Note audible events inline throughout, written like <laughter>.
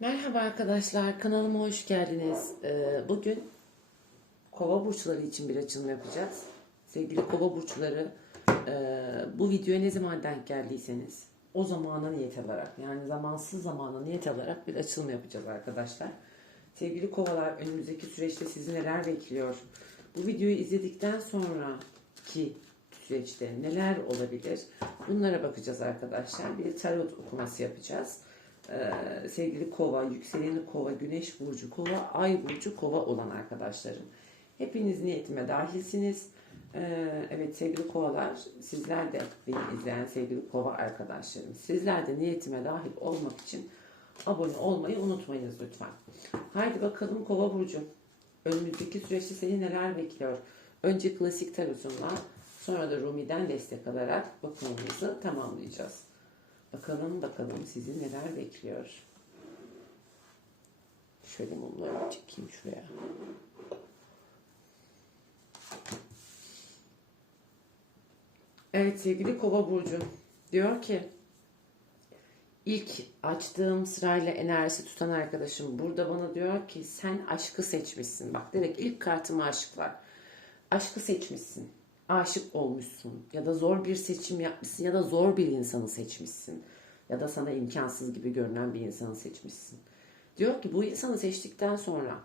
Merhaba arkadaşlar, kanalıma hoş geldiniz. Ee, bugün kova burçları için bir açılım yapacağız. Sevgili kova burçları, e, bu videoya ne zaman denk geldiyseniz o zamana niyet alarak, yani zamansız zamana niyet alarak bir açılım yapacağız arkadaşlar. Sevgili kovalar, önümüzdeki süreçte sizi neler bekliyor? Bu videoyu izledikten sonraki süreçte neler olabilir? Bunlara bakacağız arkadaşlar. Bir tarot okuması yapacağız. Ee, sevgili kova, yükseleni kova, güneş burcu kova, ay burcu kova olan arkadaşlarım. Hepiniz niyetime dahilsiniz. Ee, evet sevgili kovalar, sizler de beni izleyen sevgili kova arkadaşlarım. Sizler de niyetime dahil olmak için abone olmayı unutmayınız lütfen. Haydi bakalım kova burcu. Önümüzdeki süreçte seni neler bekliyor? Önce klasik tarotumla sonra da Rumi'den destek alarak bakımımızı tamamlayacağız. Bakalım bakalım sizi neler bekliyor. Şöyle mumları çekeyim şuraya. Evet sevgili Kova burcu diyor ki ilk açtığım sırayla enerjisi tutan arkadaşım burada bana diyor ki sen aşkı seçmişsin. Bak direkt ilk kartıma aşk var. Aşkı seçmişsin. Aşık olmuşsun ya da zor bir seçim yapmışsın ya da zor bir insanı seçmişsin ya da sana imkansız gibi görünen bir insanı seçmişsin. Diyor ki bu insanı seçtikten sonra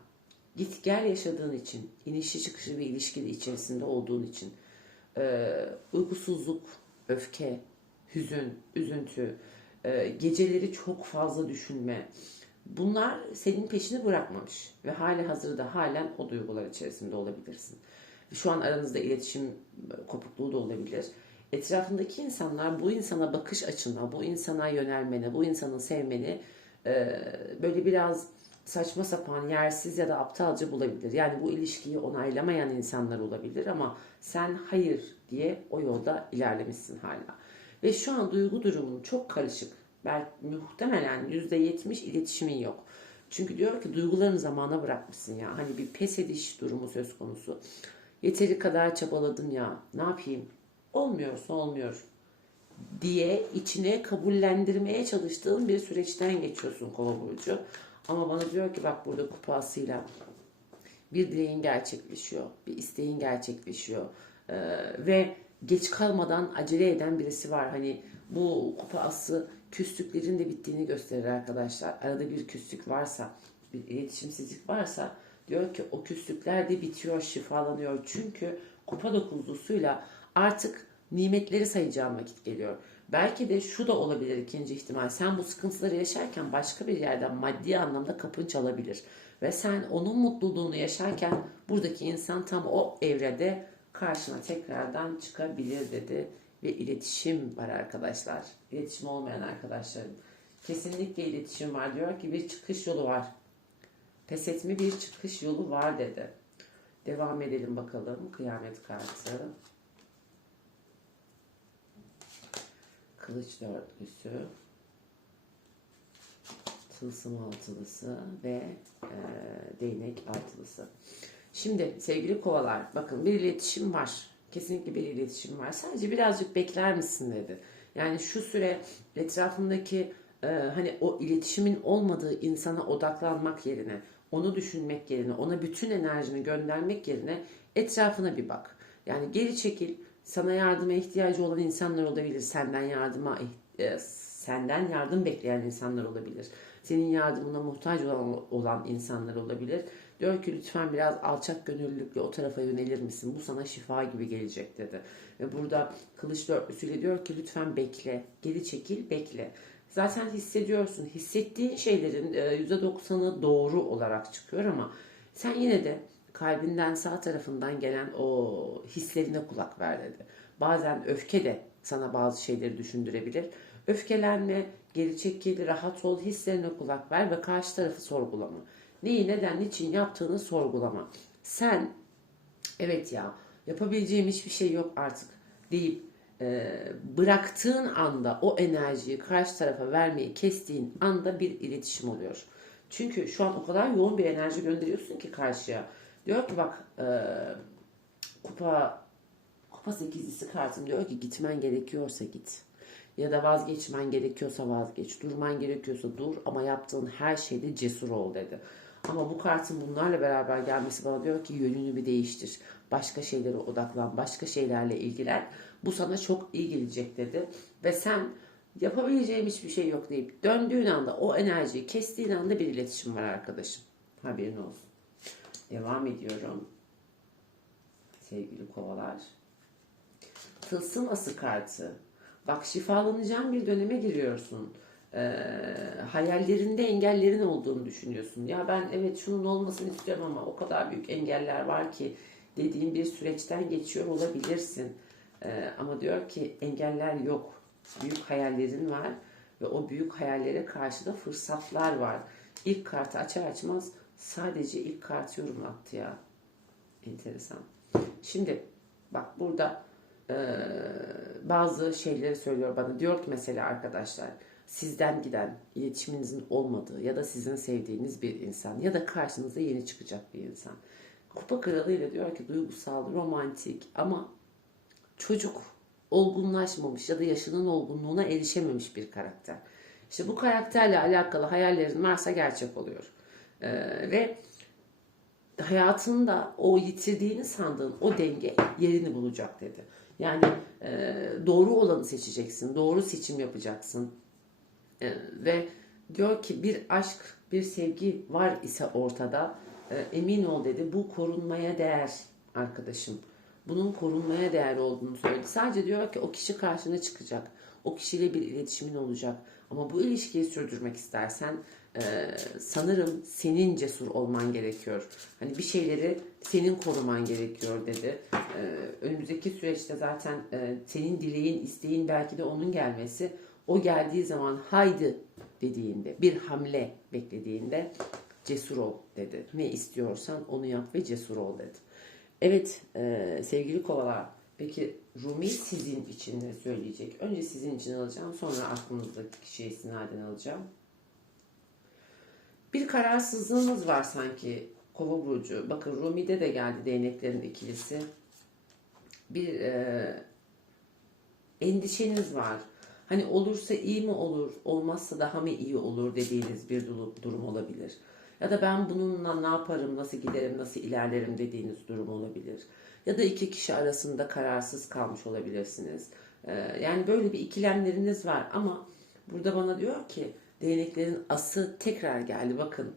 git gel yaşadığın için, inişli çıkışlı bir ilişkide içerisinde olduğun için e, uykusuzluk, öfke, hüzün, üzüntü, e, geceleri çok fazla düşünme. Bunlar senin peşini bırakmamış ve hali hazırda halen o duygular içerisinde olabilirsin. Şu an aranızda iletişim kopukluğu da olabilir. Etrafındaki insanlar bu insana bakış açına, bu insana yönelmene, bu insanı sevmeni e, böyle biraz saçma sapan, yersiz ya da aptalca bulabilir. Yani bu ilişkiyi onaylamayan insanlar olabilir ama sen hayır diye o yolda ilerlemişsin hala. Ve şu an duygu durumun çok karışık. Belki muhtemelen %70 iletişimin yok. Çünkü diyor ki duygularını zamana bırakmışsın ya. Hani bir pes ediş durumu söz konusu. Yeteri kadar çabaladım ya. Ne yapayım? Olmuyorsa olmuyor diye içine kabullendirmeye çalıştığın bir süreçten geçiyorsun kova burcu. Ama bana diyor ki bak burada kupasıyla bir dileğin gerçekleşiyor, bir isteğin gerçekleşiyor Ee, ve geç kalmadan acele eden birisi var. Hani bu kupası küslüklerin de bittiğini gösterir arkadaşlar. Arada bir küslük varsa, bir iletişimsizlik varsa diyor ki o küslükler de bitiyor, şifalanıyor. Çünkü kupa dokuzlusuyla artık nimetleri sayacağım vakit geliyor. Belki de şu da olabilir ikinci ihtimal. Sen bu sıkıntıları yaşarken başka bir yerden maddi anlamda kapın çalabilir. Ve sen onun mutluluğunu yaşarken buradaki insan tam o evrede karşına tekrardan çıkabilir dedi. Ve iletişim var arkadaşlar. İletişim olmayan arkadaşlarım. Kesinlikle iletişim var. Diyor ki bir çıkış yolu var. Pes etme bir çıkış yolu var dedi. Devam edelim bakalım. Kıyamet kartı. Kılıç dörtlüsü. Tılsım altılısı ve e, değnek altılısı. Şimdi sevgili kovalar bakın bir iletişim var. Kesinlikle bir iletişim var. Sadece birazcık bekler misin dedi. Yani şu süre etrafındaki e, hani o iletişimin olmadığı insana odaklanmak yerine, onu düşünmek yerine, ona bütün enerjini göndermek yerine etrafına bir bak. Yani geri çekil. Sana yardıma ihtiyacı olan insanlar olabilir. Senden yardıma e, senden yardım bekleyen insanlar olabilir. Senin yardımına muhtaç olan, olan insanlar olabilir. Diyor ki lütfen biraz alçak gönüllülükle o tarafa yönelir misin? Bu sana şifa gibi gelecek dedi. Ve burada kılıç dörtlüsüyle diyor ki lütfen bekle. Geri çekil bekle. Zaten hissediyorsun. Hissettiğin şeylerin %90'ı doğru olarak çıkıyor ama sen yine de kalbinden sağ tarafından gelen o hislerine kulak ver dedi. Bazen öfke de sana bazı şeyleri düşündürebilir. Öfkelenme, geri çekil, rahat ol, hislerine kulak ver ve karşı tarafı sorgulama. Neyi, neden, niçin yaptığını sorgulama. Sen, evet ya yapabileceğim hiçbir şey yok artık deyip e, bıraktığın anda o enerjiyi karşı tarafa vermeyi kestiğin anda bir iletişim oluyor. Çünkü şu an o kadar yoğun bir enerji gönderiyorsun ki karşıya. Diyor ki bak e, kupa kupa sekizlisi kartım diyor ki gitmen gerekiyorsa git. Ya da vazgeçmen gerekiyorsa vazgeç. Durman gerekiyorsa dur ama yaptığın her şeyde cesur ol dedi. Ama bu kartın bunlarla beraber gelmesi bana diyor ki yönünü bir değiştir. Başka şeylere odaklan, başka şeylerle ilgilen. Bu sana çok iyi gelecek dedi. Ve sen yapabileceğim hiçbir şey yok deyip döndüğün anda o enerjiyi kestiğin anda bir iletişim var arkadaşım. Haberin olsun. Devam ediyorum. Sevgili kovalar. Tılsım ası kartı. Bak şifalanacağın bir döneme giriyorsun. Ee, hayallerinde engellerin olduğunu düşünüyorsun. Ya ben evet şunun olmasını istiyorum ama o kadar büyük engeller var ki dediğin bir süreçten geçiyor olabilirsin. Ee, ama diyor ki engeller yok. Büyük hayallerin var ve o büyük hayallere karşı da fırsatlar var. İlk kartı açar açmaz sadece ilk kartı yorumlattı ya. Enteresan. Şimdi bak burada e, bazı şeyleri söylüyor bana. Diyor ki mesela arkadaşlar sizden giden iletişiminizin olmadığı ya da sizin sevdiğiniz bir insan ya da karşınıza yeni çıkacak bir insan. Kupa kralıyla diyor ki duygusal, romantik ama çocuk olgunlaşmamış ya da yaşının olgunluğuna erişememiş bir karakter. İşte bu karakterle alakalı hayallerin varsa gerçek oluyor. Ee, ve hayatında o yitirdiğini sandığın o denge yerini bulacak dedi. Yani e, doğru olanı seçeceksin, doğru seçim yapacaksın. E, ve diyor ki bir aşk, bir sevgi var ise ortada e, emin ol dedi bu korunmaya değer arkadaşım. Bunun korunmaya değer olduğunu söyledi. Sadece diyor ki o kişi karşına çıkacak. O kişiyle bir iletişimin olacak. Ama bu ilişkiyi sürdürmek istersen e, sanırım senin cesur olman gerekiyor. Hani bir şeyleri senin koruman gerekiyor dedi. E, önümüzdeki süreçte zaten e, senin dileğin, isteğin belki de onun gelmesi. O geldiği zaman haydi dediğinde, bir hamle beklediğinde cesur ol dedi. Ne istiyorsan onu yap ve cesur ol dedi. Evet e, sevgili kovalar. Peki Rumi sizin için ne söyleyecek? Önce sizin için alacağım. Sonra aklınızdaki kişiye istinaden alacağım. Bir kararsızlığınız var sanki kova burcu. Bakın Rumi'de de geldi değneklerin ikilisi. Bir e, endişeniz var. Hani olursa iyi mi olur, olmazsa daha mı iyi olur dediğiniz bir durum olabilir. Ya da ben bununla ne yaparım, nasıl giderim, nasıl ilerlerim dediğiniz durum olabilir. Ya da iki kişi arasında kararsız kalmış olabilirsiniz. Ee, yani böyle bir ikilemleriniz var ama burada bana diyor ki değneklerin ası tekrar geldi. Bakın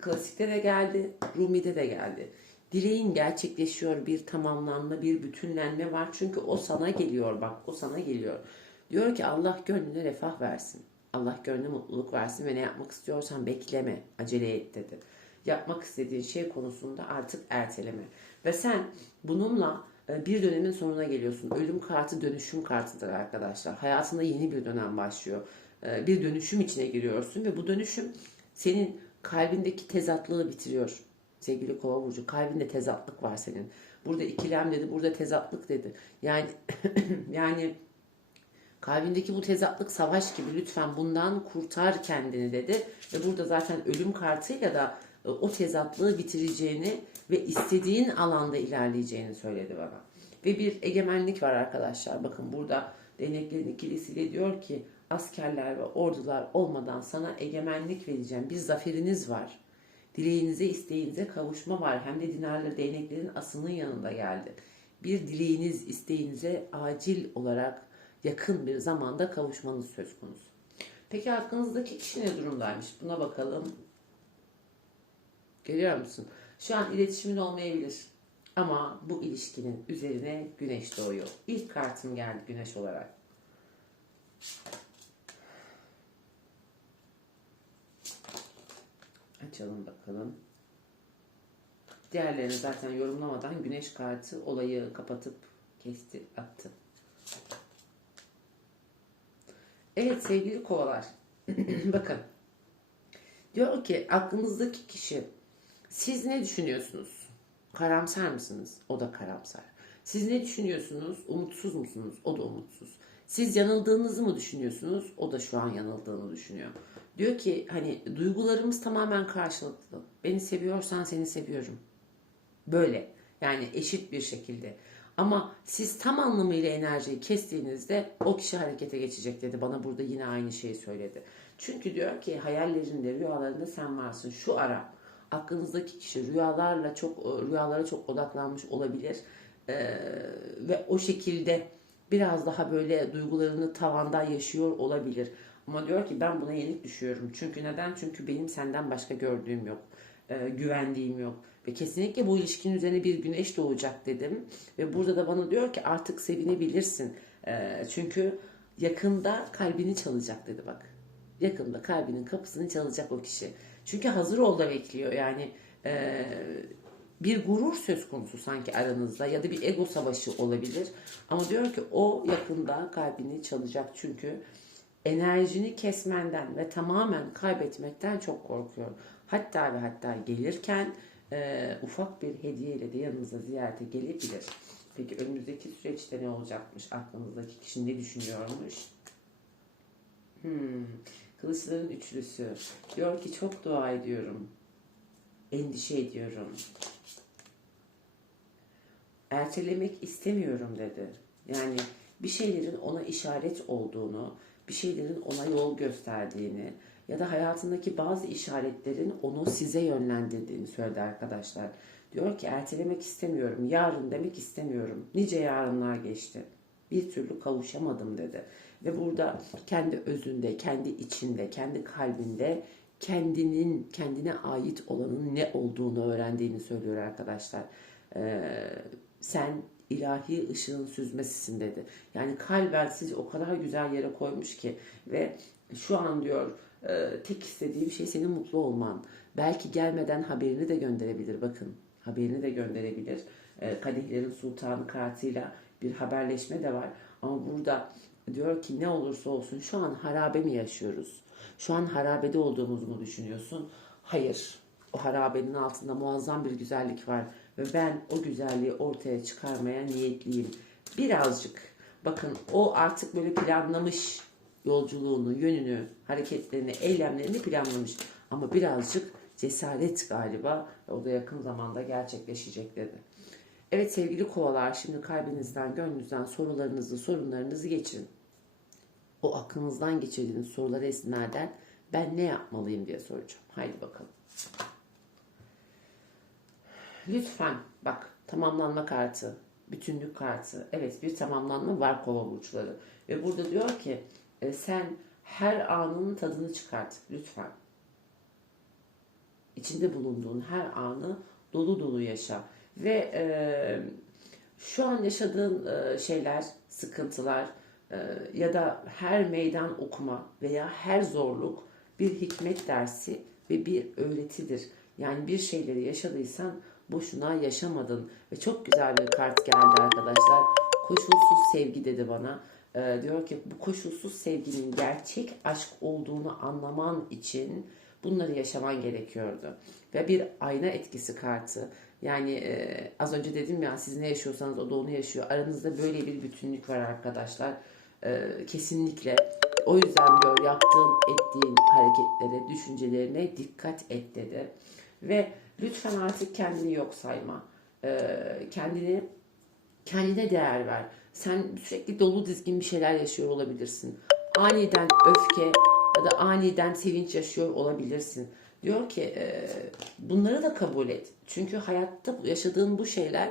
klasikte de geldi, Rumi'de de geldi. Dileğin gerçekleşiyor, bir tamamlanma, bir bütünlenme var. Çünkü o sana geliyor bak, o sana geliyor. Diyor ki Allah gönlüne refah versin. Allah gönlüne mutluluk versin ve ne yapmak istiyorsan bekleme, acele et dedi. Yapmak istediğin şey konusunda artık erteleme. Ve sen bununla e, bir dönemin sonuna geliyorsun. Ölüm kartı dönüşüm kartıdır arkadaşlar. Hayatında yeni bir dönem başlıyor. E, bir dönüşüm içine giriyorsun ve bu dönüşüm senin kalbindeki tezatlığı bitiriyor. Sevgili kova burcu kalbinde tezatlık var senin. Burada ikilem dedi, burada tezatlık dedi. Yani <coughs> yani Kalbindeki bu tezatlık savaş gibi lütfen bundan kurtar kendini dedi. Ve burada zaten ölüm kartıyla da e, o tezatlığı bitireceğini ve istediğin alanda ilerleyeceğini söyledi bana. Ve bir egemenlik var arkadaşlar. Bakın burada deneklerin ikilisiyle diyor ki askerler ve ordular olmadan sana egemenlik vereceğim. Bir zaferiniz var. Dileğinize, isteğinize kavuşma var. Hem de dinarlı değneklerin asının yanında geldi. Bir dileğiniz, isteğinize acil olarak yakın bir zamanda kavuşmanız söz konusu. Peki hakkınızdaki kişi ne durumdaymış? Buna bakalım. Görüyor musun? Şu an iletişimin olmayabilir. Ama bu ilişkinin üzerine güneş doğuyor. İlk kartım geldi güneş olarak. Açalım bakalım. Diğerlerini zaten yorumlamadan güneş kartı olayı kapatıp kesti attı. Evet sevgili kovalar. <clears throat> Bakın. Diyor ki aklınızdaki kişi siz ne düşünüyorsunuz? Karamsar mısınız? O da karamsar. Siz ne düşünüyorsunuz? Umutsuz musunuz? O da umutsuz. Siz yanıldığınızı mı düşünüyorsunuz? O da şu an yanıldığını düşünüyor. Diyor ki hani duygularımız tamamen karşılıklı. Beni seviyorsan seni seviyorum. Böyle yani eşit bir şekilde. Ama siz tam anlamıyla enerjiyi kestiğinizde o kişi harekete geçecek dedi. Bana burada yine aynı şeyi söyledi. Çünkü diyor ki hayallerinde, rüyalarında sen varsın. Şu ara aklınızdaki kişi rüyalarla çok rüyalara çok odaklanmış olabilir. Ee, ve o şekilde biraz daha böyle duygularını tavanda yaşıyor olabilir. Ama diyor ki ben buna yenik düşüyorum. Çünkü neden? Çünkü benim senden başka gördüğüm yok. Ee, güvendiğim yok. Ve kesinlikle bu ilişkinin üzerine bir güneş doğacak dedim. Ve burada da bana diyor ki artık sevinebilirsin. Ee, çünkü yakında kalbini çalacak dedi bak. Yakında kalbinin kapısını çalacak o kişi. Çünkü hazır ol da bekliyor. Yani e, bir gurur söz konusu sanki aranızda ya da bir ego savaşı olabilir. Ama diyor ki o yakında kalbini çalacak çünkü enerjini kesmenden ve tamamen kaybetmekten çok korkuyor. Hatta ve hatta gelirken e, ufak bir hediyeyle de yanınıza ziyarete gelebilir. Peki önümüzdeki süreçte ne olacakmış? Aklınızdaki kişi ne düşünüyormuş? Hmm. Kılıçların üçlüsü. Diyor ki çok dua ediyorum. Endişe ediyorum. Ertelemek istemiyorum dedi. Yani bir şeylerin ona işaret olduğunu, bir şeylerin ona yol gösterdiğini ya da hayatındaki bazı işaretlerin onu size yönlendirdiğini söyledi arkadaşlar. Diyor ki ertelemek istemiyorum, yarın demek istemiyorum. Nice yarınlar geçti. Bir türlü kavuşamadım dedi. Ve burada kendi özünde, kendi içinde, kendi kalbinde kendinin, kendine ait olanın ne olduğunu öğrendiğini söylüyor arkadaşlar. Ee, sen ilahi ışığın süzmesisin dedi. Yani kalben sizi o kadar güzel yere koymuş ki ve şu an diyor e, tek istediğim şey senin mutlu olman. Belki gelmeden haberini de gönderebilir bakın. Haberini de gönderebilir. E, Kadehlerin Sultanı kartıyla bir haberleşme de var. Ama burada diyor ki ne olursa olsun şu an harabe mi yaşıyoruz? Şu an harabede olduğumuzu mu düşünüyorsun? Hayır. O harabenin altında muazzam bir güzellik var ve ben o güzelliği ortaya çıkarmaya niyetliyim. Birazcık bakın o artık böyle planlamış yolculuğunu, yönünü, hareketlerini, eylemlerini planlamış. Ama birazcık cesaret galiba o da yakın zamanda gerçekleşecek dedi. Evet sevgili kovalar şimdi kalbinizden, gönlünüzden sorularınızı, sorunlarınızı geçirin. O aklınızdan geçirdiğiniz soruları esnerden ben ne yapmalıyım diye soracağım. Haydi bakalım. Lütfen bak tamamlanma kartı, bütünlük kartı. Evet bir tamamlanma var kova burçları. Ve burada diyor ki e, sen her anın tadını çıkart lütfen. İçinde bulunduğun her anı dolu dolu yaşa. Ve e, şu an yaşadığın e, şeyler, sıkıntılar e, ya da her meydan okuma veya her zorluk bir hikmet dersi ve bir öğretidir. Yani bir şeyleri yaşadıysan boşuna yaşamadın. Ve çok güzel bir kart geldi arkadaşlar. Koşulsuz sevgi dedi bana. Ee, diyor ki bu koşulsuz sevginin gerçek aşk olduğunu anlaman için bunları yaşaman gerekiyordu. Ve bir ayna etkisi kartı. Yani e, az önce dedim ya siz ne yaşıyorsanız o da onu yaşıyor. Aranızda böyle bir bütünlük var arkadaşlar. E, kesinlikle. O yüzden diyor yaptığın, ettiğin hareketlere, düşüncelerine dikkat et dedi. Ve lütfen artık kendini yok sayma. E, kendini kendine değer ver. Sen sürekli dolu dizgin bir şeyler yaşıyor olabilirsin. Aniden öfke ya da aniden sevinç yaşıyor olabilirsin. Diyor ki e, bunları da kabul et. Çünkü hayatta yaşadığın bu şeyler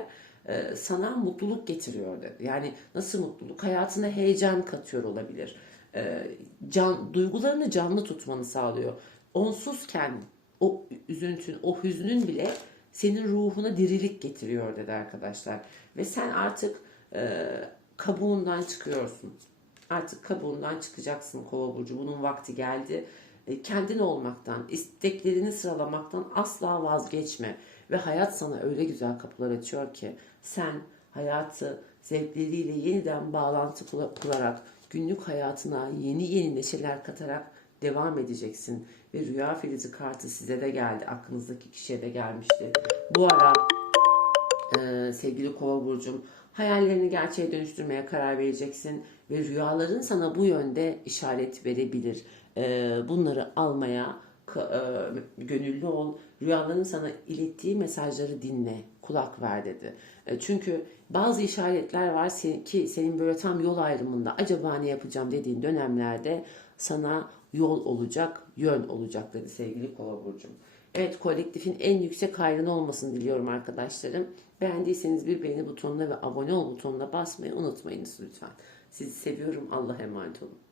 e, sana mutluluk getiriyor dedi. Yani nasıl mutluluk? Hayatına heyecan katıyor olabilir. E, can, duygularını canlı tutmanı sağlıyor. Onsuzken o üzüntün, o hüznün bile senin ruhuna dirilik getiriyor dedi arkadaşlar. Ve sen artık e, kabuğundan çıkıyorsun. Artık kabuğundan çıkacaksın kova burcu. Bunun vakti geldi. E, kendin olmaktan, isteklerini sıralamaktan asla vazgeçme. Ve hayat sana öyle güzel kapılar açıyor ki sen hayatı zevkleriyle yeniden bağlantı kurarak günlük hayatına yeni yeni neşeler katarak devam edeceksin. Ve rüya filizi kartı size de geldi. Aklınızdaki kişiye de gelmişti. Bu ara e, sevgili kova burcum hayallerini gerçeğe dönüştürmeye karar vereceksin. Ve rüyaların sana bu yönde işaret verebilir. E, bunları almaya e, gönüllü ol, rüyaların sana ilettiği mesajları dinle, kulak ver dedi. E, çünkü bazı işaretler var ki senin böyle tam yol ayrımında acaba ne yapacağım dediğin dönemlerde sana yol olacak, yön olacak dedi sevgili Kova burcum. Evet kolektifin en yüksek hayrını olmasını diliyorum arkadaşlarım. Beğendiyseniz bir beğeni butonuna ve abone ol butonuna basmayı unutmayınız lütfen. Sizi seviyorum. Allah'a emanet olun.